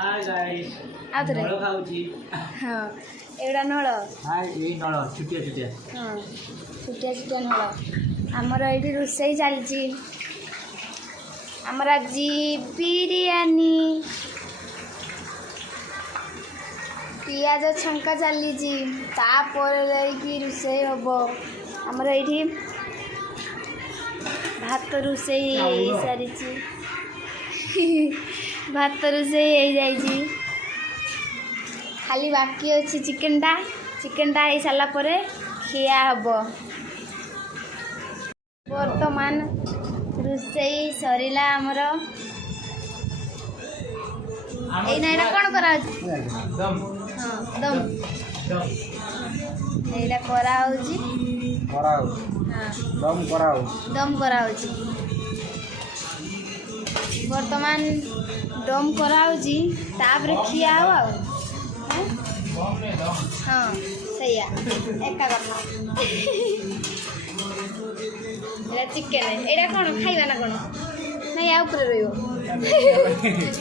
hi guys आउथरे नळ खाउची हाँ एवडा नळ हाय ए नळ छुटिया छुटिया हाँ छुटिया छुटिया नळ आमर एठी रोषेई चलची आमर आज बिरयानी पियाज छंका चली तापर रोषेई हम आमर एठी भात रोषेई सारी भात रोषेई हो खाली बाकी अच्छी चिकेनटा हो सारा पर खिया हम बर्तमान रोषेई सरला आमर एना कौन करा दम हाँ दम दम एटा करा कराओ हाँ दम कराओ दम करा बर्तमान दम करा तापर खिया हो हाँ सैया एका कथा चिकेन एटा कौन खाइबा ना कौन ना या ऊपर रहिबो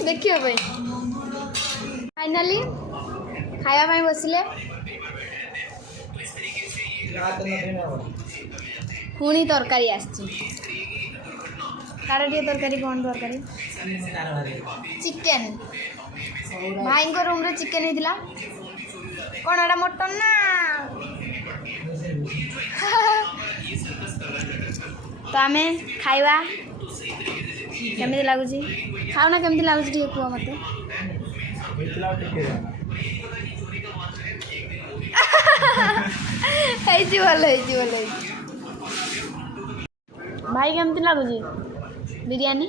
देखियो फाइनाली खाइबा बसिले पुणी तरकारी आसची काड़े तरकारी कौन तरकारी चिकेन भाई को रूम रे चिकेन होइतिला कौन एटा मटन ना तो आमे खाइबा केमिति लागुची खाओ ना केमिति लागुची ठीक कुआ मते हेजी भल भाई केमिति लागुची बिरयानी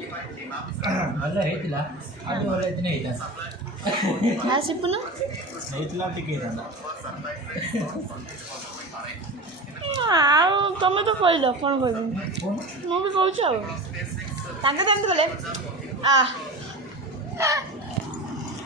अल्ला हेतिला आदि वाला इतने हेता हाँ सिपुन हेतिला टिके हेता तुम तो कह दो कौन कह मुझे कहूँ ताके तो एमती कले